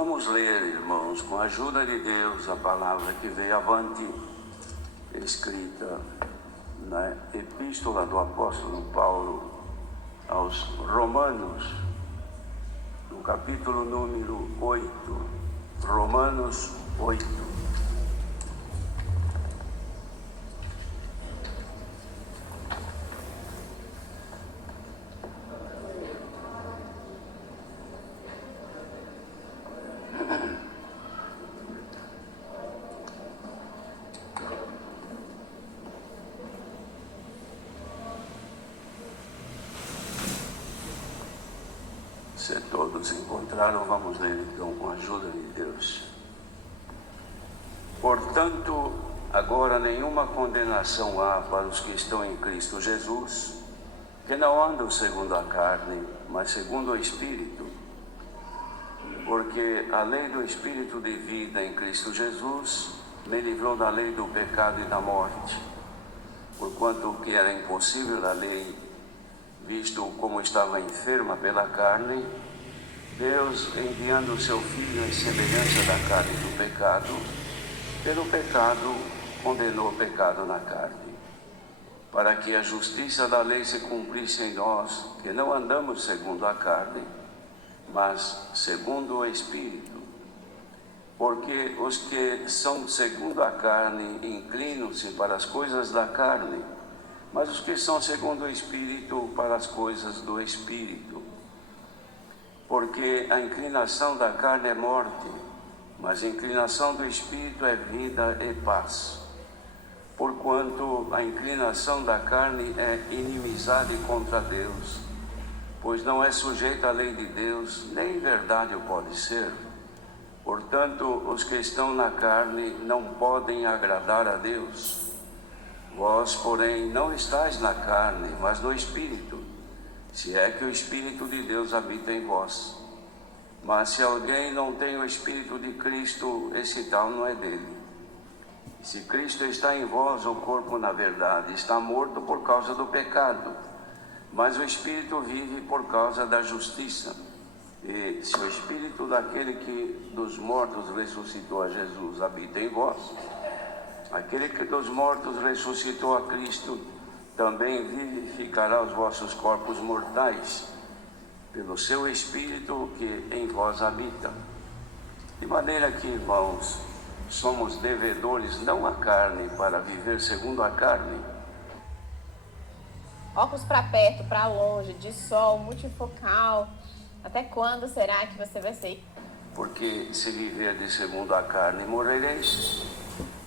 vamos ler, irmãos, com a ajuda de Deus, a palavra que veio avante, escrita na epístola do apóstolo Paulo aos Romanos, no capítulo número 8, Romanos 8. Se todos encontraram, vamos ler então com a ajuda de Deus. Portanto, agora nenhuma condenação há para os que estão em Cristo Jesus, que não andam segundo a carne, mas segundo o Espírito. Porque a lei do Espírito de vida em Cristo Jesus me livrou da lei do pecado e da morte, porquanto que era impossível a lei, visto como estava enferma pela carne, Deus, enviando o seu Filho em semelhança da carne do pecado, pelo pecado condenou o pecado na carne, para que a justiça da lei se cumprisse em nós, que não andamos segundo a carne, mas segundo o Espírito. Porque os que são segundo a carne inclinam-se para as coisas da carne, mas os que são segundo o Espírito para as coisas do Espírito. Porque a inclinação da carne é morte, mas a inclinação do Espírito é vida e paz. Porquanto a inclinação da carne é inimizade contra Deus, pois não é sujeita à lei de Deus, nem em verdade o pode ser. Portanto, os que estão na carne não podem agradar a Deus. Vós, porém, não estáis na carne, mas no Espírito, se é que o Espírito de Deus habita em vós. Mas se alguém não tem o Espírito de Cristo, esse tal não é dele. E se Cristo está em vós, o corpo, na verdade, está morto por causa do pecado, mas o Espírito vive por causa da justiça. E se o Espírito daquele que dos mortos ressuscitou a Jesus habita em vós, aquele que dos mortos ressuscitou a Cristo também vivificará os vossos corpos mortais, pelo seu Espírito que em vós habita. De maneira que, irmãos, somos devedores não à carne para viver segundo a carne. Óculos para perto, para longe, de sol, multifocal. Até quando será que você vai ser? Porque se viverdes segundo a carne, morrereis.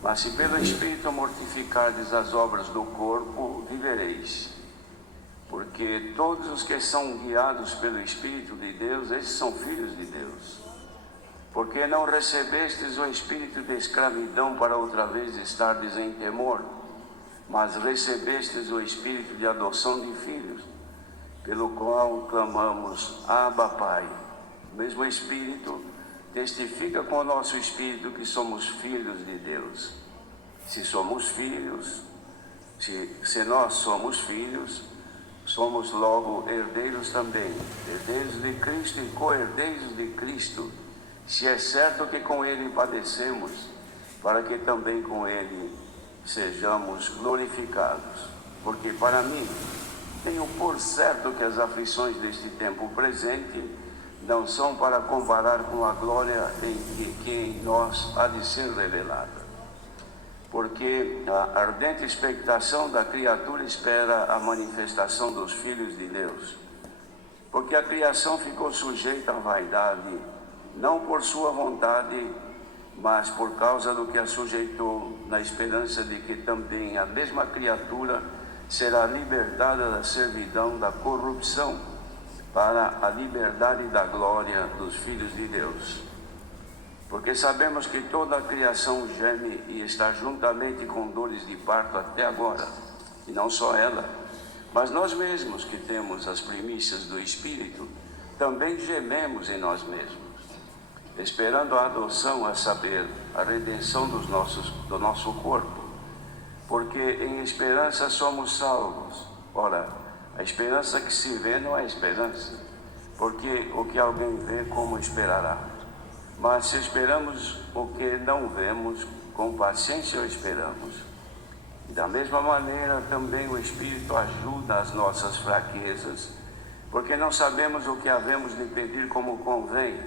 Mas se pelo Espírito mortificardes as obras do corpo, vivereis. Porque todos os que são guiados pelo Espírito de Deus, esses são filhos de Deus. Porque não recebestes o espírito de escravidão para outra vez estardes em temor, mas recebestes o espírito de adoção de filhos, pelo qual clamamos, Abba, Pai. O mesmo Espírito testifica com o nosso espírito que somos filhos de Deus. Se somos filhos, se nós somos filhos, somos logo herdeiros também, herdeiros de Cristo e co-herdeiros de Cristo, se é certo que com Ele padecemos, para que também com Ele sejamos glorificados. Porque para mim, tenho por certo que as aflições deste tempo presente não são para comparar com a glória que em nós há de ser revelada. Porque a ardente expectação da criatura espera a manifestação dos filhos de Deus. Porque a criação ficou sujeita à vaidade, não por sua vontade, mas por causa do que a sujeitou, na esperança de que também a mesma criatura será libertada da servidão da corrupção, para a liberdade da glória dos filhos de Deus. Porque sabemos que toda a criação geme e está juntamente com dores de parto até agora, e não só ela, mas nós mesmos que temos as primícias do Espírito, também gememos em nós mesmos, esperando a adoção, a saber, a redenção do nosso corpo, porque em esperança somos salvos. Ora, a esperança que se vê não é esperança, porque o que alguém vê, como esperará? Mas se esperamos o que não vemos, com paciência o esperamos. Da mesma maneira, também o Espírito ajuda as nossas fraquezas, porque não sabemos o que havemos de pedir como convém,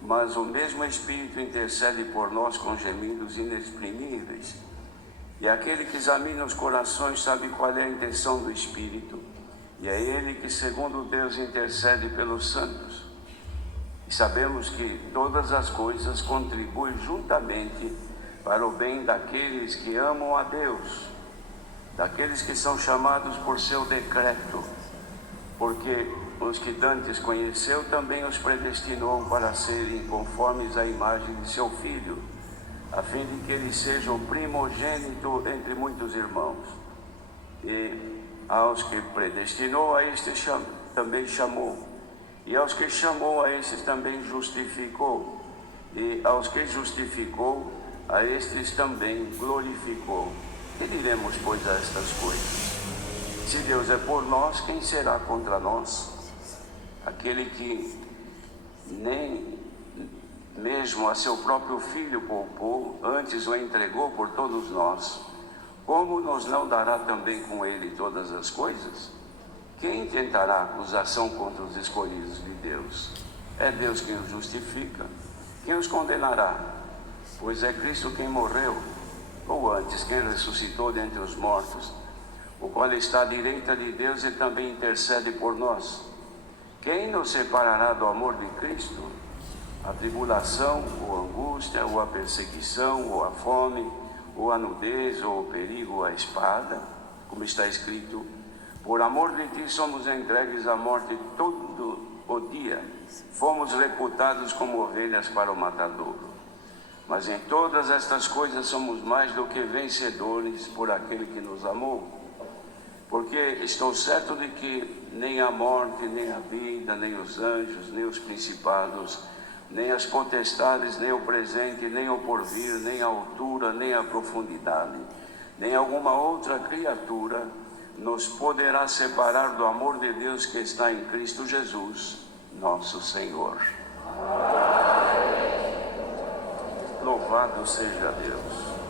mas o mesmo Espírito intercede por nós com gemidos inexprimíveis. E aquele que examina os corações sabe qual é a intenção do Espírito, e é Ele que, segundo Deus, intercede pelos santos. E sabemos que todas as coisas contribuem juntamente para o bem daqueles que amam a Deus, daqueles que são chamados por seu decreto, porque os que dantes conheceu também os predestinou para serem conformes à imagem de seu Filho, a fim de que ele seja o primogênito entre muitos irmãos. E aos que predestinou, a estes também chamou, e aos que chamou, a estes também justificou, e aos que justificou, a estes também glorificou. Que diremos, pois, a estas coisas? Se Deus é por nós, quem será contra nós? Aquele que nem mesmo a seu próprio Filho poupou, antes o entregou por todos nós, como nos não dará também com ele todas as coisas? Quem tentará acusação contra os escolhidos de Deus? É Deus quem os justifica. Quem os condenará? Pois é Cristo quem morreu, ou antes, quem ressuscitou dentre os mortos, o qual está à direita de Deus e também intercede por nós. Quem nos separará do amor de Cristo? A tribulação, ou a angústia, ou a perseguição, ou a fome, ou a nudez, ou o perigo, ou a espada? Como está escrito: por amor de ti somos entregues à morte todo o dia, fomos reputados como ovelhas para o matadouro. Mas em todas estas coisas somos mais do que vencedores por aquele que nos amou. Porque estou certo de que nem a morte, nem a vida, nem os anjos, nem os principados, nem as potestades, nem o presente, nem o porvir, nem a altura, nem a profundidade, nem alguma outra criatura nos poderá separar do amor de Deus que está em Cristo Jesus, nosso Senhor. Louvado seja Deus.